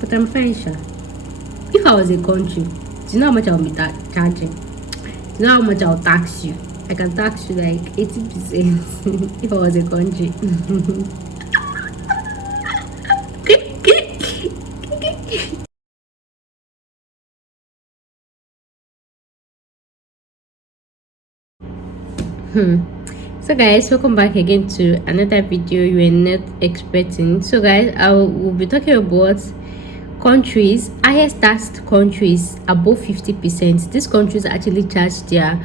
but I'm fine, sure. If I was a country, do you know how much I'll be charging? Do you know how much I'll tax you? I can tax you like 80% if I was a country. So guys, welcome back again to another video you were not expecting. So guys, I will be talking about countries, highest taxed countries above 50%. These countries actually charge their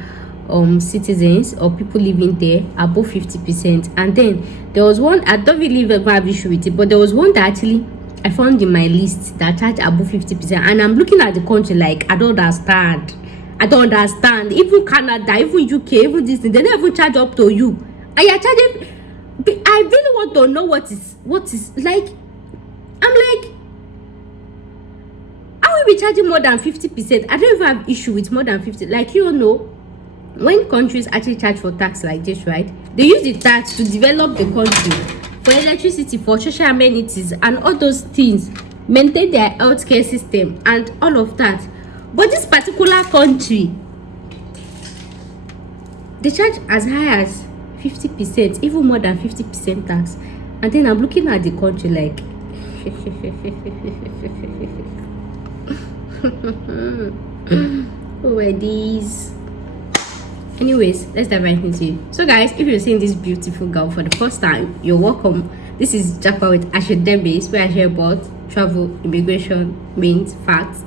citizens or people living there above 50%. And then there was one, I don't really have issue with it, but there was one that actually I found in my list that charged above 50%, and I'm looking at the country like I don't understand. Even Canada, even UK, even this thing, they don't even charge up to you, and you're charging. I really want to know what is like. I'm like, I will be charging more than 50%. I don't even have issue with more than 50. Like, you know, when countries actually charge for tax like this, right? They use the tax to develop the country for electricity, for social amenities, and all those things, maintain their healthcare system and all of that. But this particular country, they charge as high as 50%, even more than 50% tax. And then I'm looking at the country like, who are these? Anyways, let's dive right into it. So guys, if you're seeing this beautiful girl for the first time, you're welcome. This is Japa with Ashedebis, where I share about travel, immigration, means, facts,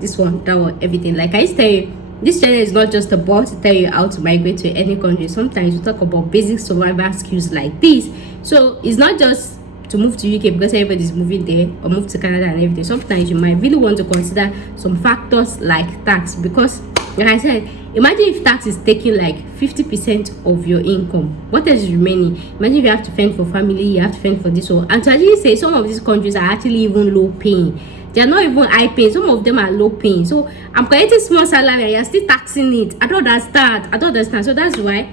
this one, that one, everything. Like I used to tell you, this channel is not just about to tell you how to migrate to any country. Sometimes we talk about basic survival skills like this. So it's not just to move to UK because everybody's moving there, or move to Canada and everything. Sometimes you might really want to consider some factors like tax, because like I said, imagine if tax is taking like 50% of your income. What else is remaining? Imagine if you have to fend for family, you have to fend for this one. And to actually say some of these countries are actually even low paying. They are not even high paying. Some of them are low paying. So I'm collecting small salary and you're still taxing it. I don't understand. So that's why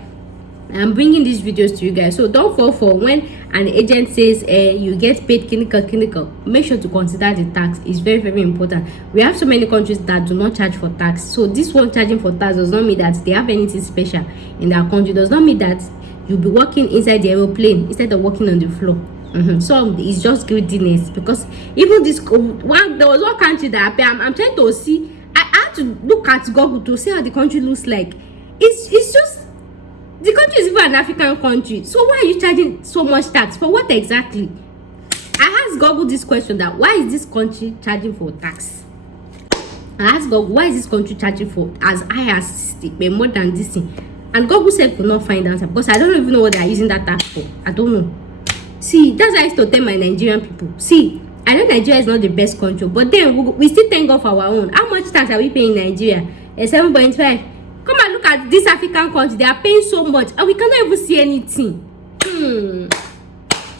I'm bringing these videos to you guys. So don't fall for when an agent says you get paid clinical. Make sure to consider the tax. It's very, very important. We have so many countries that do not charge for tax. So this one charging for tax does not mean that they have anything special in their country. Does not mean that you'll be working inside the aeroplane instead of working on the floor. So it's just greediness, because even this one, there was one country that I'm trying to see. I had to look at Google to see how the country looks like. It's just, the country is even an African country. So why are you charging so much tax? For what exactly? I asked Google this question, that why is this country charging for tax? I asked Google, why is this country charging for as high as 60, more than this thing? And Google said could not find answer, because I don't even know what they are using that tax for. I don't know. See, that's why I used to tell my Nigerian people. See, I know Nigeria is not the best country, but then we still thank God for our own. How much tax are we paying in Nigeria? 7.5. Come and look at this African country. They are paying so much, and we cannot even see anything.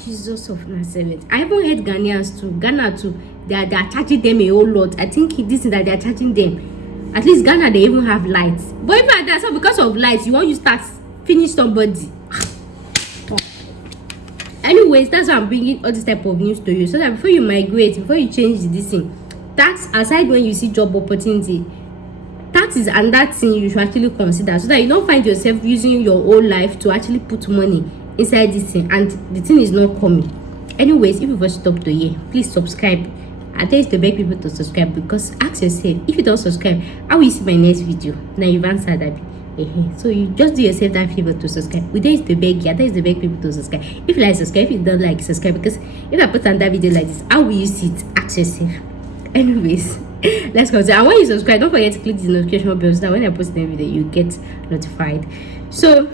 Jesus of Nazareth. I even heard Ghanaians too. Ghana too. They are charging them a whole lot. I think this is that they are charging them. At least Ghana, they even have lights. But even at that, so because of lights, you want you start finish somebody. Anyways, that's why I'm bringing all this type of news to you, so that before you migrate, before you change this thing, tax aside, when you see job opportunity, tax is another thing you should actually consider, so that you don't find yourself using your whole life to actually put money inside this thing and the thing is not coming. Anyways, if you've watched up to here, please subscribe. I tell you to beg people to subscribe, because ask yourself, if you don't subscribe, how will you see my next video? Now you've answered that. So you just do yourself that favor to subscribe. With this to beg, yeah, that is to beg people to subscribe. If you like, subscribe. If you don't like, subscribe, because if I put another video like this, how will you see it? Ask yourself. Anyways, let's go. And when you subscribe, don't forget to click the notification bell, so that when I post a video, you get notified. So,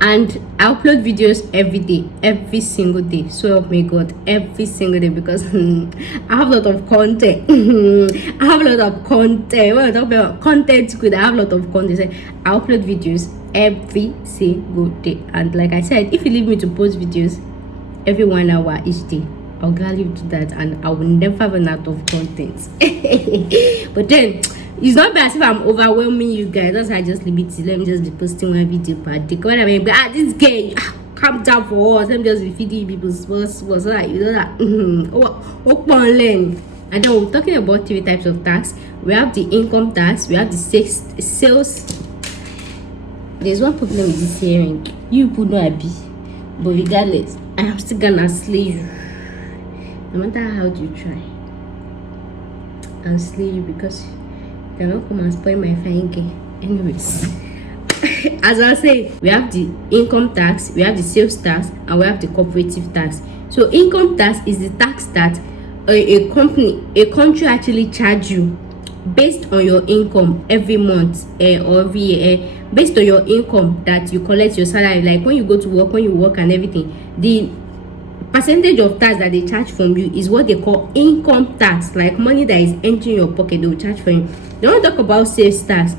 and I upload videos every day, every single day. So help me God, every single day, because I have a lot of content. I have a lot of content. When I talk about content, good, I have a lot of content. So I upload videos every single day, and like I said, if you leave me to post videos every 1 hour each day, I'll gladly do that, and I will never run out of content. But then it's not bad if I'm overwhelming you guys. That's why I just leave it. Let me just be posting one video per day. When I mean, this girl, calm down for us. Let me just be feeding people small, so that you know that. And then we're talking about 3 types of tax. We have the income tax, we have the sales. There's one problem with this hearing. You put no abi, but regardless, I am still gonna slay you. No matter how you try, I'll slay you because you cannot come and spoil my fine girl. Anyways, as I say, we have the income tax, we have the sales tax, and we have the cooperative tax. So income tax is the tax that a country actually charge you based on your income every month or every year, based on your income that you collect your salary. Like when you go to work, when you work and everything, the percentage of tax that they charge from you is what they call income tax. Like money that is entering your pocket, they will charge for you. They don't talk about sales tax.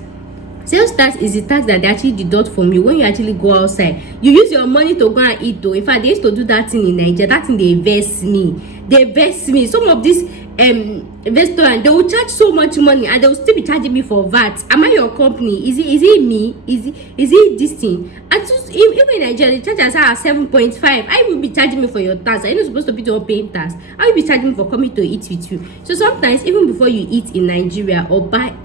Sales tax is the tax that they actually deduct from you when you actually go outside. You use your money to go and eat though. In fact, they used to do that thing in Nigeria. That thing, they vex me. Some of these restaurants, they will charge so much money and they will still be charging me for VAT. Am I your company? Is it me? Is it this thing? And so, even in Nigeria, they charge us at 7.5. I will be charging me for your tax. Are you not supposed to be the one paying tax? I will be charging me for coming to eat with you. So sometimes, even before you eat in Nigeria or buy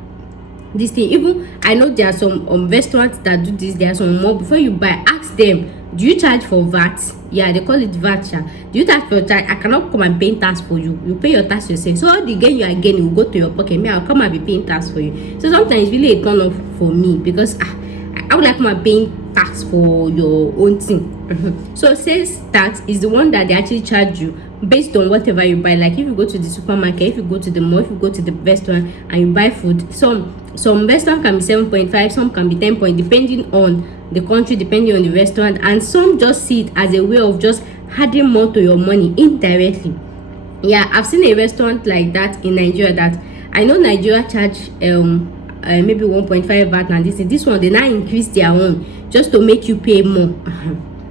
this thing, even I know there are some restaurants that do this, there are some more. Before you buy, ask them, do you charge for VAT? Yeah, they call it VAT. Yeah. Do you charge for tax? I cannot come and pay tax for you. You pay your tax yourself. So all the gain you are getting will go to your pocket. Me, I'll come and be paying tax for you. So sometimes it's really a turn off for me because I would like my paying tax for your own thing. So sales tax is the one that they actually charge you based on whatever you buy. Like if you go to the supermarket, if you go to the mall, if you go to the restaurant and you buy food, some restaurant can be 7.5, some can be 10 point, depending on the country, depending on the restaurant, and some just see it as a way of just adding more to your money indirectly. Yeah, I've seen a restaurant like that in Nigeria that I know Nigeria charge maybe 1.5 VAT, and this one they now increase their own just to make you pay more.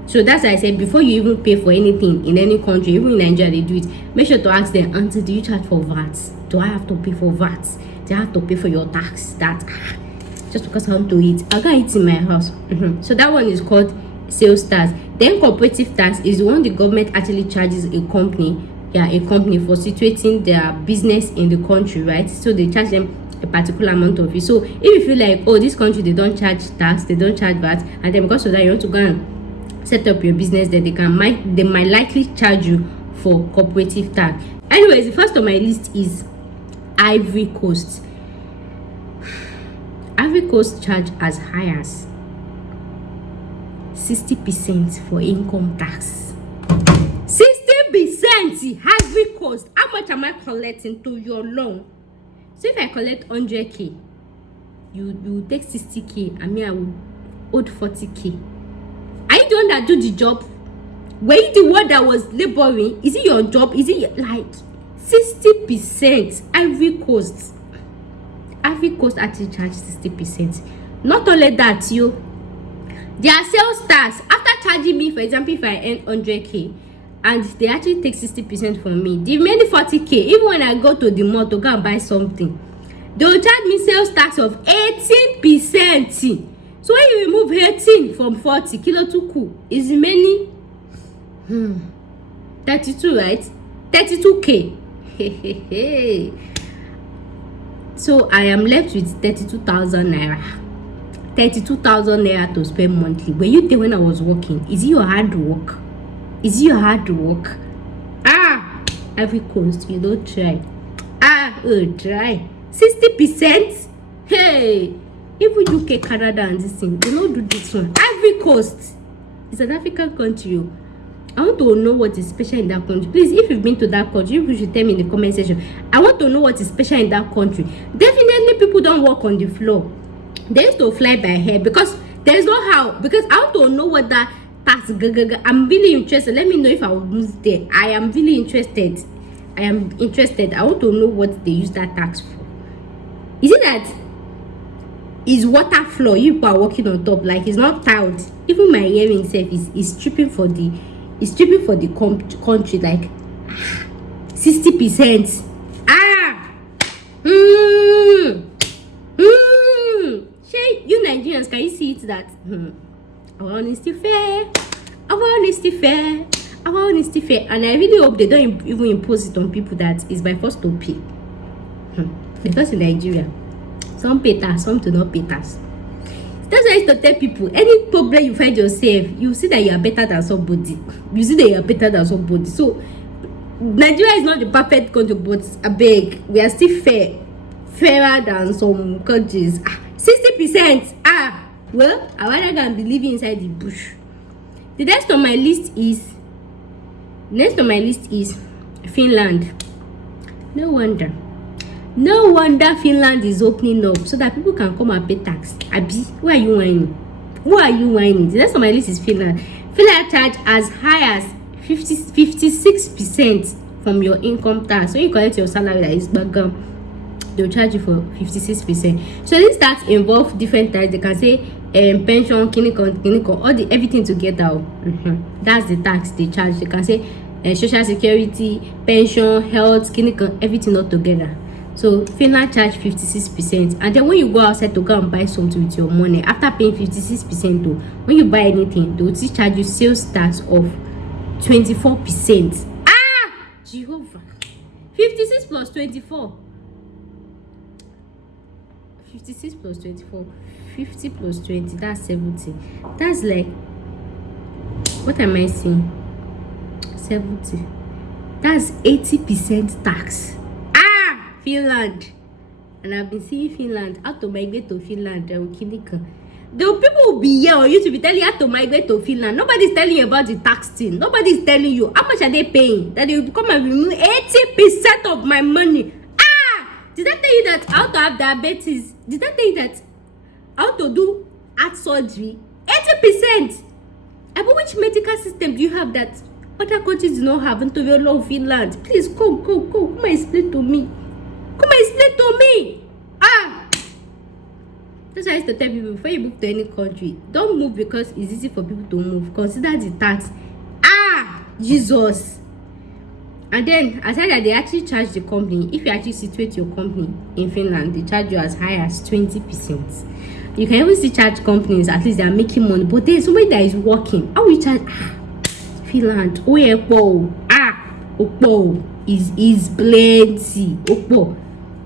So that's why I said before you even pay for anything in any country, even in Nigeria they do it, make sure to ask them, auntie, do you charge for VAT? Do I have to pay for VAT? Do I have to pay for your tax? That just because I want to eat, I can't eat in my house. So that one is called sales tax. Then cooperative tax is the one the government actually charges a company for situating their business in the country, right? So they charge them a particular amount of it. So if you feel like, oh, this country they don't charge tax, they don't charge VAT, and then because of that you want to go and set up your business there, they might likely charge you for cooperative tax. Anyways, the first on my list is Ivory Coast. Ivory Coast charge as high as 60% for income tax. 60%! Ivory Coast. How much am I collecting to your loan? So if I collect 100k, you take 60k, and me I will owe 40k. Are you the one that do the job? Were you the one that was laboring? Is it your job? Is it like 60%? Ivory Coast actually charge 60%. Not only that, their sales tax, after charging me, for example, if I earn 100k and they actually take 60% from me, the remaining 40k, even when I go to the mall to go and buy something, they will charge me sales tax of 18%. So when you remove 18 from 40, kilo too cool, is remaining 32, right? 32k. So I am left with 32,000 naira. 32,000 naira to spend monthly. Were you there when I was working? Is it your hard work? Every coast, you don't try. Try. 60%? Hey! Even UK, Canada, and this thing, they don't do this one. Ivory Coast is an African country. I want to know what is special in that country. Please, if you've been to that country, you should tell me in the comment section. I want to know what is special in that country. Definitely, people don't walk on the floor. They used to fly by air because there's no how. Because I want to know what that tax. I'm really interested. Let me know if I will move there. I am really interested. I want to know what they use that tax for. Is it that is water floor? You people are walking on top, like it's not tiled. Even my hearing self is stripping for the country, like 60%. Shay, you Nigerians, can you see it that our honesty fair? our own is still fair, and I really hope they don't even impose it on people that is by force to pay. Because in Nigeria, some pay tax, some do not pay tax. That's why I used to tell people, any problem you find yourself, you see that you are better than somebody. You see that you are better than somebody. So Nigeria is not the perfect country, but I beg, we are still fairer than some countries. 60%. Well, I rather than be living inside the bush. The next on my list is Finland. No wonder Finland is opening up so that people can come and pay tax. Abi, why are you whining? The next on my list is Finland. Finland charge as high as 56% from your income tax. When you collect your salary that is background, they'll charge you for 56%. So this tax involve different types. They can say pension, clinical, all the everything together. That's the tax they charge. They can say social security, pension, health, clinical, everything all together. So Finland charge 56%, and then when you go outside to go and buy something with your money, after paying 56%, though, when you buy anything, they will still charge you sales tax of 24%. Jehovah. 56 plus 24. 56 plus 24. 50 plus 20. That's 70. That's like, what am I saying? 70. That's 80% tax. Finland. And I've been seeing Finland. How to migrate to Finland. The people will be here on YouTube be telling you how to migrate to Finland. Nobody's telling you about the tax thing. Nobody's telling you how much are they paying. That they will come and remove 80% of my money. Did I tell you that how to have diabetes? Did I tell you that how to do heart surgery? 80%. But which medical system do you have that other countries do not have until you love Finland? Please come and explain to me. Come and explain to me. That's why I used to tell people, before you move to any country, don't move because it's easy for people to move. Consider the tax. Jesus. And then aside that, they actually charge the company. If you actually situate your company in Finland, they charge you as high as 20%. You can even see charge companies, at least they are making money, but there's somebody that is working. How will you charge? Finland. Opo is plenty. Opo.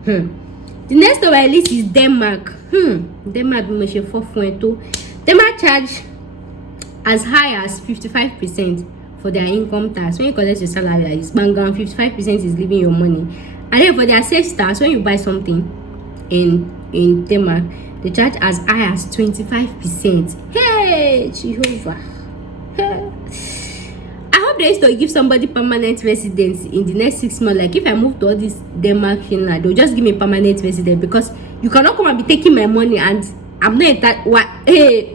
The next on my list is Denmark. Denmark Denmark charge as high as 55% for their income tax. When you collect your salary, like it's background, 55% is leaving your money. And then for their sales tax, when you buy something in Denmark, they charge as high as 25%. Hey, Jehovah. I hope they used to give somebody permanent residence in the next 6 months. Like if I move to all this Denmark, Finland, they'll just give me permanent residence, because you cannot come and be taking my money and I'm not that. What? Hey,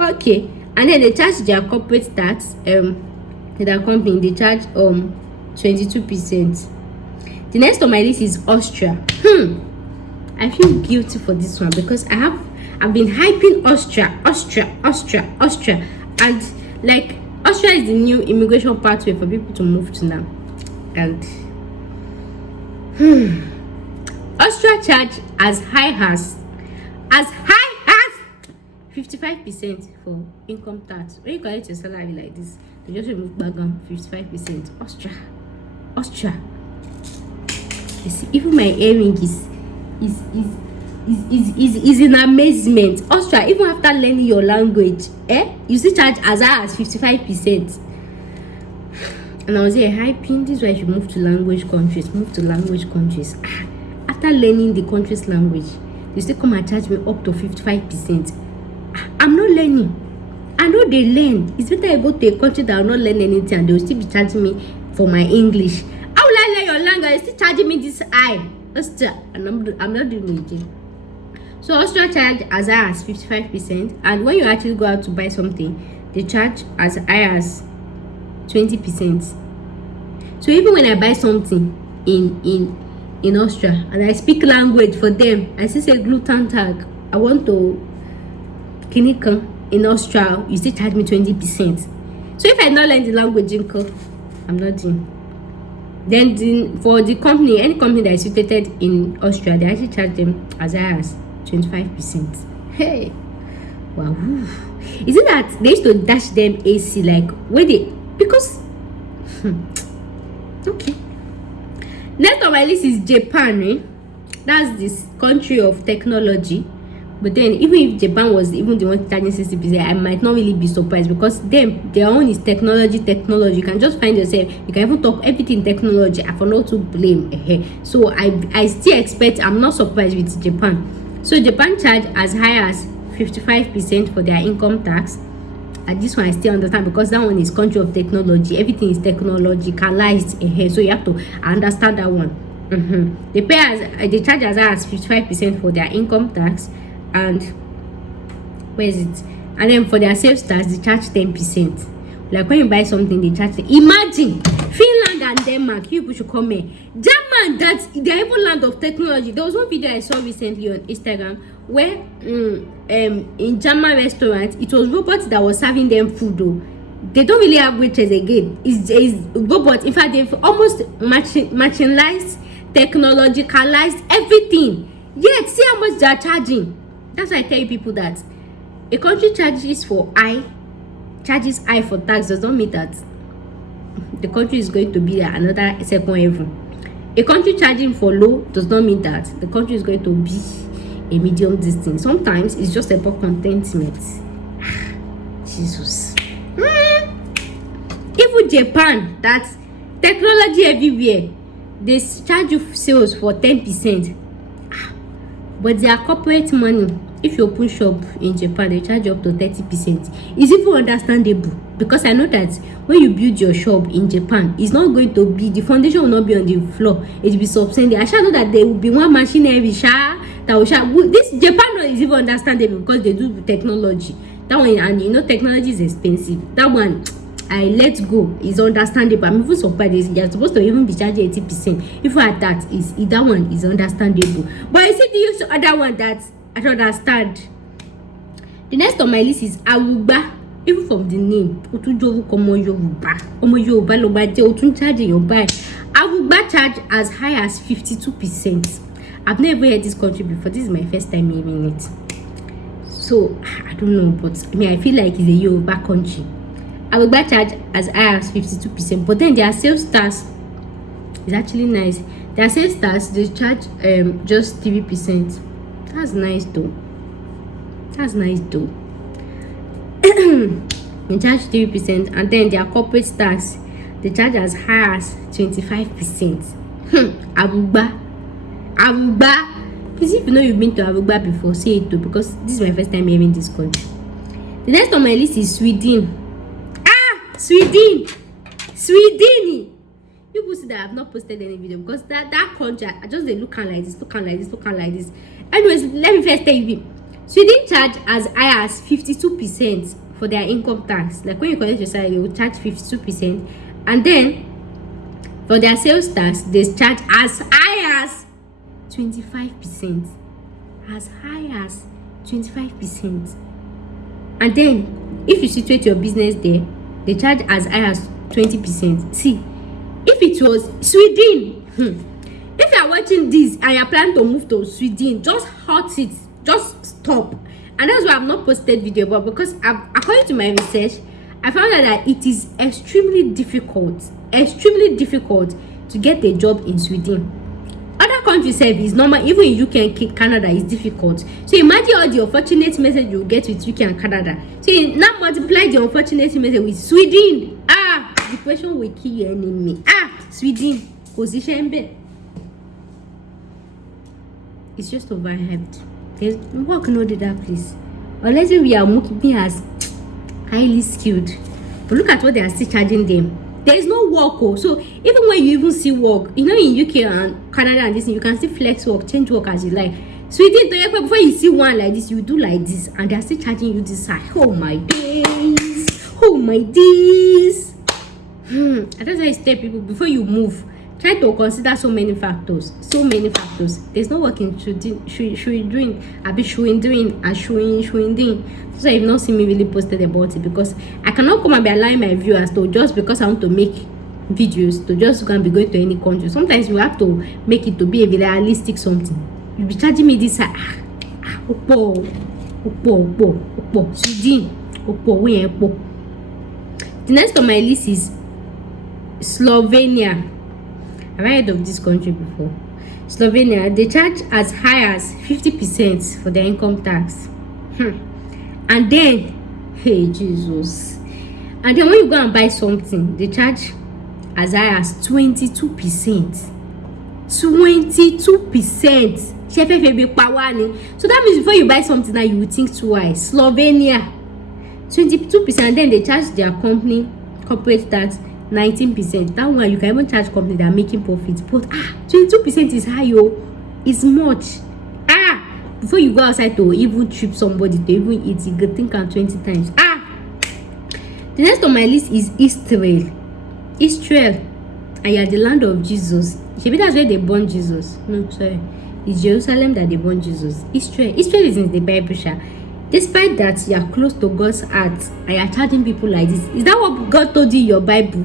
okay. And then they charge their corporate tax. Their company, they charge 22%. The next on my list is Austria. I feel guilty for this one because I've been hyping Austria, and like Austria is the new immigration pathway for people to move to now. And Austria charge as high as 55% for income tax. When you collect your salary like this, you just remove background 55%. Austria. You see, even my earring is in amazement. Austria, even after learning your language, you still charge as high as 55%. And I was here hyping, this is why you should move to language countries. After learning the country's language, you still come and charge me up to 55%. I'm not learning. I know they learn. It's better I go to a country that will not learn anything and they will still be charging me for my English. How will I learn your language? You're still charging me this high. Austria, and I'm not doing it again. So Austria charge as high as 55%, and when you actually go out to buy something, they charge as high as 20%. So even when I buy something in Austria and I speak language for them, I still say gluten tag. I want to clinical in Austria, you still charge me 20%. So if I not learn the language, I'm not doing. Then for the company, any company that is situated in Austria, they actually charge them as high as 25%. Hey, wow. Is it that they used to dash them AC, like when they because okay. Next on my list is Japan. That's this country of technology. But then, even if Japan was even the one charging 60%, I might not really be surprised, because their own is technology. You can just find yourself, you can even talk everything technology. I for not to blame. So I still expect, I'm not surprised with Japan. So Japan charge as high as 55% for their income tax. And this one I still understand, because that one is country of technology. Everything is technologicalized. So you have to understand that one. They charge as high as 55% for their income tax. And where is it? And then for their sales tax, they charge 10%. Like when you buy something, they charge. Imagine Finland and Denmark. You people should come here. German, that's the evil land of technology. There was one video I saw recently on Instagram where in German restaurants, it was robots that was serving them food. Though they don't really have waiters again. It's robots. In fact, they've almost machinized, technologicalized everything. Yet see how much they are charging. That's why I tell you people that a country charges high for tax does not mean that the country is going to be another second heaven. A country charging for low does not mean that the country is going to be a medium distance. Sometimes it's just about contentment. Jesus. Even Japan, that's technology everywhere, they charge you sales for 10%. But their corporate money, if you open shop in Japan, they charge you up to 30%. It's even understandable, because I know that when you build your shop in Japan, it's not going to be, the foundation will not be on the floor, it will be substandard. I shall know that there will be one machinery that will this Japan is even understandable, because they do technology. That one, and you know technology is expensive. That one I let go is understandable. I'm even surprised they're supposed to even be charging 80%. If at that is that one is understandable. But I see the other one that I don't understand. The next on my list is Aruba. Even from the name, Aruba charge as high as 52%. I've never heard this country before. This is my first time hearing it. So I don't know, but I feel like it's a Yoruba country. Aruba charge as high as 52%, but then their sales tax is actually nice. Their sales tax, they charge just 3%. That's nice though. They charge 3%, and then their corporate tax, they charge as high as 25%. Aruba. Please, if you know you've been to Aruba before, say it too, because this is my first time hearing this country. The next on my list is Sweden. Sweden. People see that I have not posted any video, because that country, I just they look like this. Anyways, let me first tell you, Sweden charge as high as 52% for their income tax. Like when you collect your salary, they will charge 52%, and then for their sales tax, they charge as high as 25%. As high as 25%. And then if you situate your business there, they charge as high as 20%. See, if it was Sweden, if you are watching this and you are planning to move to Sweden, just halt it, just stop. And that's why I've not posted video, but because according to my research, I found out that it is extremely difficult to get a job in Sweden. Other countries say it's normal, even in UK and Canada it's difficult. So imagine all the unfortunate message you get with UK and Canada. So you now multiply the unfortunate message with Sweden. The question will kill your enemy. Sweden position bed. It's just overhyped. There's work no do that place. Unless we are looking as highly skilled. But look at what they are still charging them. There is no work. So even when you even see work, you know, in UK and Canada and this, you can still flex work, change work as you like. Sweden, before you see one like this, you do like this, and they're still charging you this side. Oh my days. And that's why I tell people, before you move, try to consider so many factors. There's no work in showing. So you've not seen me really posted about it, because I cannot come and be allowing my viewers to, just because I want to make videos, to just go and be going to any country. Sometimes you have to make it to be a realistic something. You'll be charging me this Sweden, The next on my list is Slovenia. Have I heard of this country before? Slovenia, they charge as high as 50% for their income tax. And then, hey Jesus, and then when you go and buy something, they charge as high as 22%. 22%. So that means before you buy something now, you will think twice. Slovenia, 22%. And then they charge their corporate tax 19%. That one you can even charge companies that are making profits. But 22% is high, it's much. Before you go outside to even trip somebody to even eat, you go think 20 times. The next on my list is Israel. Israel, and you are the land of Jesus. Maybe that's where they born Jesus. No, sorry, it's Jerusalem that they born Jesus. Israel is in the Bible. Despite that, you are close to God's heart and you are charging people like this. Is that what God told you in your Bible?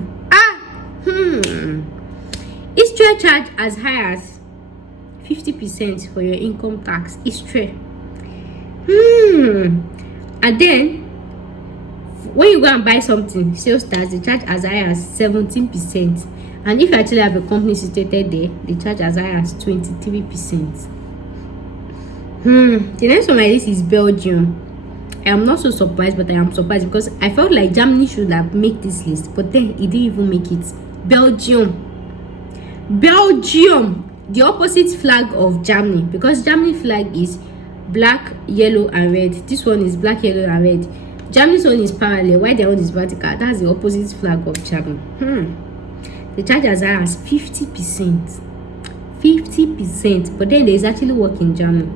Israel charge as high as 50% for your income tax. Israel. And then when you go and buy something, sales tax, they charge as high as 17%. And if you actually have a company situated there, they charge as high as 23%. The next on my list is Belgium. I am not so surprised, but I am surprised because I felt like Germany should have made this list, but then it didn't even make it. Belgium, the opposite flag of Germany, because Germany flag is black, yellow, and red. This one is black, yellow, and red. Germany's one is parallel, while their one is vertical. That's the opposite flag of Germany. The charge as high as 50%. 50%. But then there's actually work in Germany.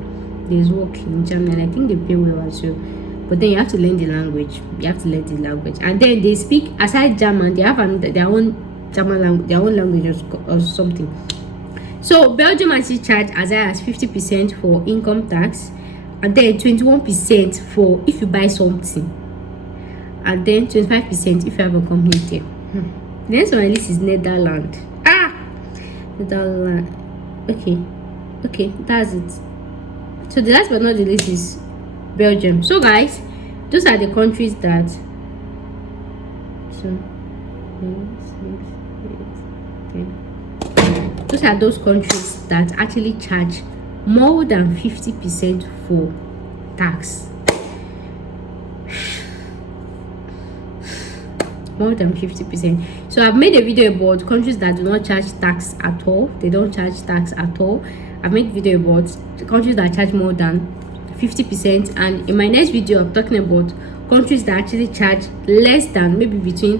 There's work in Germany, and I think they pay well as well. But then you have to learn the language. And then they speak, aside German, they have their own German language, their own language or something. So Belgium actually charge as high as 50% for income tax, and then 21% for if you buy something, and then 25% if you have a company there. The next on my list is Netherlands. Netherlands. Okay, that's it. So the last but not the least is Belgium. So guys, those are the countries that those are those countries that actually charge more than 50% for tax. More than 50%. So I've made a video about countries that do not charge tax at all. They don't charge tax at all. I've made a video about countries that charge more than 50%, and in my next video I'm talking about countries that actually charge less than, maybe between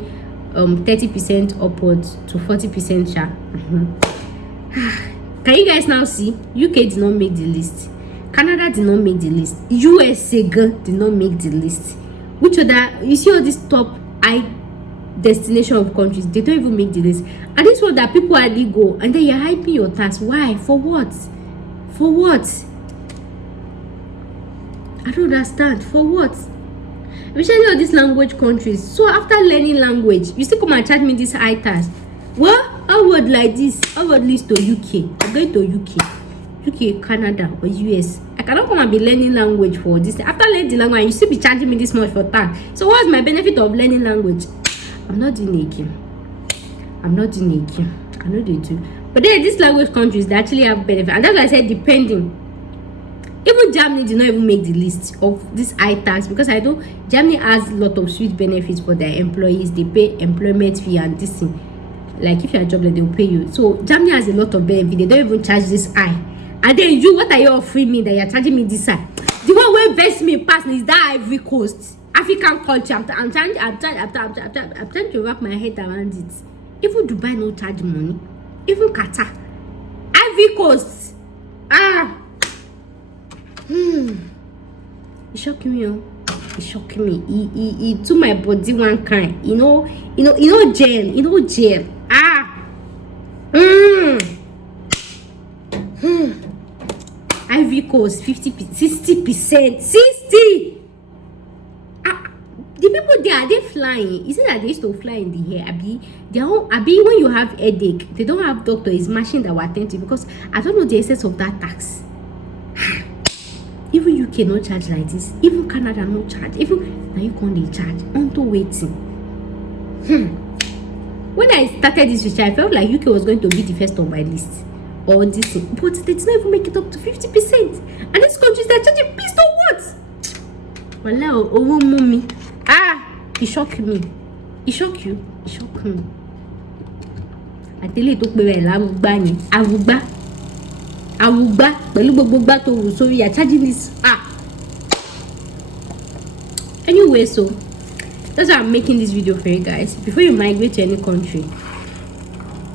30% upwards to 40%. Can you guys now see? UK did not make the list, Canada did not make the list, USA did not make the list. Which other, you see all these top destination of countries, they don't even make the list. And this one that people hardly go, and then you're hyping your tax. Why? For what? I don't understand. For what? Especially all these language countries. So after learning language, you still come and charge me this high tax. Well, I would like this. I would list to UK. I'm going to UK, Canada, or US. I cannot come and be learning language for this. After learning the language, you still be charging me this much for tax. So what's my benefit of learning language? I'm not doing it again. I know they do. But then these language countries, they actually have benefit. And that's why I said depending. Even Germany did not even make the list of this high tax, because I know Germany has a lot of sweet benefits for their employees. They pay employment fee and this thing. Like if you're a jobless, they'll pay you. So Germany has a lot of benefit. They don't even charge this high. And then you, what are you offering me that you're charging me this high? The one where invest me personally is that Ivory Coast. African culture. I'm trying to wrap my head around it. Even Dubai no charge money. Even Qatar. Ivory Coast. It's shocking me. It's shocking me. He to my body one kind. You know jail. Ivory Coast 60%. 60. The people there, are they flying? Is it that they used to fly in the air? Abi, when you have headache, they don't have doctor. It's machine that will attend to you, because I don't know the essence of that tax. Even UK no charge like this. Even Canada no charge. Even now you can't they charge. Onto waiting. When I started this research, I felt like UK was going to be the first on my list, or this thing, but they did not even make it up to 50%. And these countries, they're charging based on what? Wallah, oh mommy, it shocked me. It shocked you? It shocked me. I tell you, talk about Awugba, so you are charging this. Anyway, so that's why I'm making this video for you guys. Before you migrate to any country,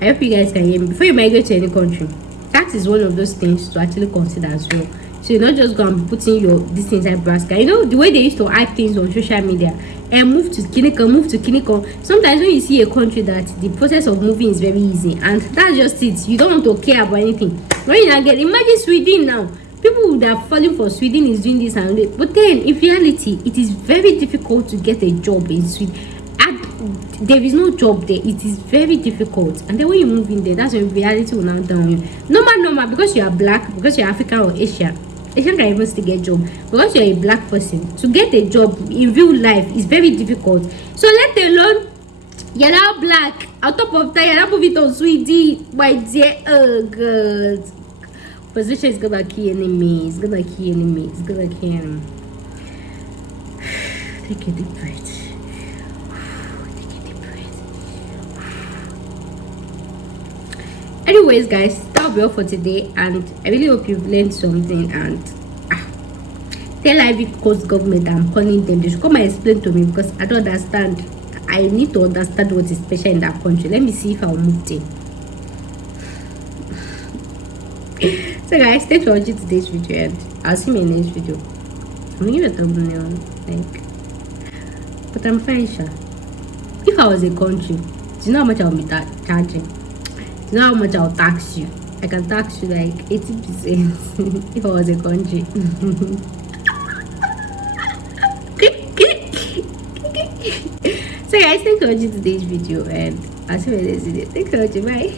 I hope you guys can hear me. Before you migrate to any country, tax is one of those things to actually consider as well. So you're not just going to be putting your this inside basket. You know the way they used to hide things on social media, and move to Kiniko. Sometimes when you see a country that the process of moving is very easy, and that's just it, you don't want to care about anything. When you now imagine Sweden now. People that are falling for Sweden is doing this and that. But then in reality, it is very difficult to get a job in Sweden. And there is no job there. It is very difficult. And then when you move in there, that's when reality will now down you. Normal, because you are black, because you are African or Asian can even still get job. Because you are a black person, to get a job in real life is very difficult. So let alone you're now black. On top of that, you're now moving to Sweden, my dear. Oh God. Position is gonna kill enemies. Take a deep breath. Anyways, guys, that'll be all for today, and I really hope you've learned something. And tell Ivory Coast government I'm calling them. They should come and explain to me, because I don't understand. I need to understand what is special in that country. Let me see if I'll move there. So guys, thanks for watching today's video, and I'll see you in the next video. I'm gonna give a thumbnail, but I'm fine, sure. If I was a country, do you know how much I'll be charging? Do you know how much I'll tax you? I can tax you like 80% if I was a country. So guys, thanks for watching today's video, and I'll see you in the next video. Thanks for watching. Bye.